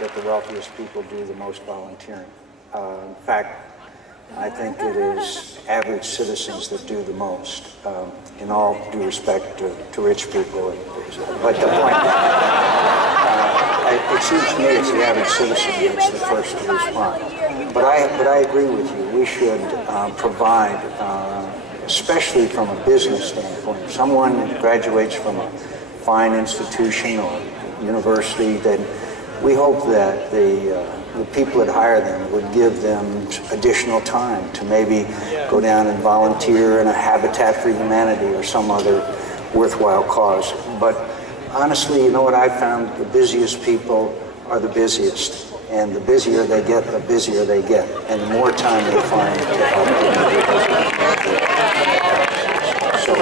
that the wealthiest people do the most volunteering. In fact, I think it is average citizens that do the most, in all due respect to rich people. But the point, it seems to me it's the average citizen that's the first to respond. But I agree with you. We should provide, especially from a business standpoint. If someone graduates from a fine institution or university, then we hope that the people that hire them would give them additional time to maybe go down and volunteer in a Habitat for Humanity or some other worthwhile cause. But honestly, you know what I found? The busiest people are the busiest. And the busier they get, the busier they get. And the more time they find to help them. So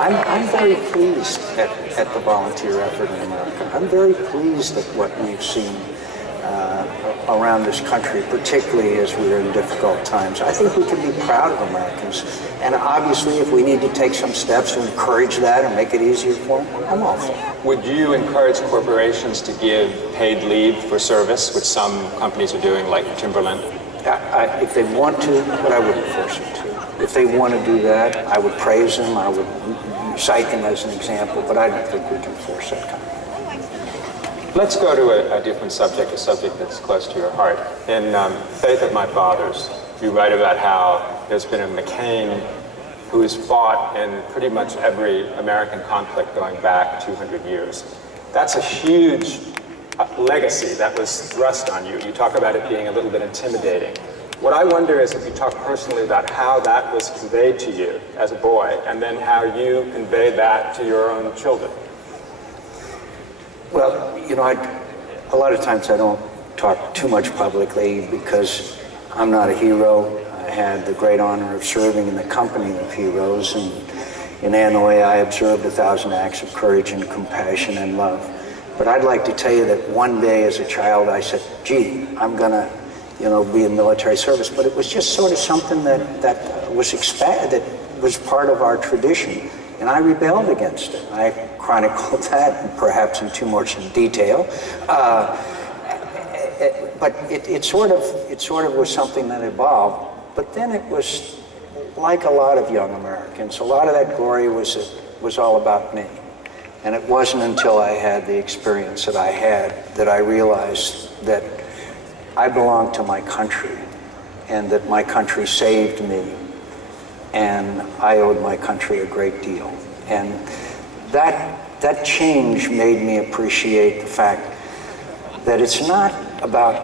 I'm very pleased at the volunteer effort in America. I'm very pleased at what we've seen around this country, particularly as we're in difficult times. I think we can be proud of Americans. And obviously, if we need to take some steps to encourage that and make it easier for them, I'm all for it. Would you encourage corporations to give paid leave for service, which some companies are doing, like Timberland? If they want to, but I wouldn't force them to. If they want to do that, I would praise them, I would cite them as an example, but I don't think we can force that kind of thing. Let's go to a different subject, a subject that's close to your heart. In Faith of My Fathers, you write about how there's been a McCain who has fought in pretty much every American conflict going back 200 years. That's a huge legacy that was thrust on you. You talk about it being a little bit intimidating. What I wonder is if you talk personally about how that was conveyed to you as a boy, and then how you conveyed that to your own children. Well, you know, a lot of times I don't talk too much publicly because I'm not a hero. I had the great honor of serving in the company of heroes, and in Hanoi I observed 1,000 acts of courage and compassion and love. But I'd like to tell you that one day as a child I said, gee, I'm gonna, be in military service. But it was just sort of something that was expected, that was part of our tradition. And I rebelled against it. I chronicled that, perhaps in too much detail. But it sort of was something that evolved. But then it was like a lot of young Americans. A lot of that glory was all about me. And it wasn't until I had the experience that I had that I realized that I belonged to my country, and that my country saved me, and I owed my country a great deal. And that change made me appreciate the fact that it's not about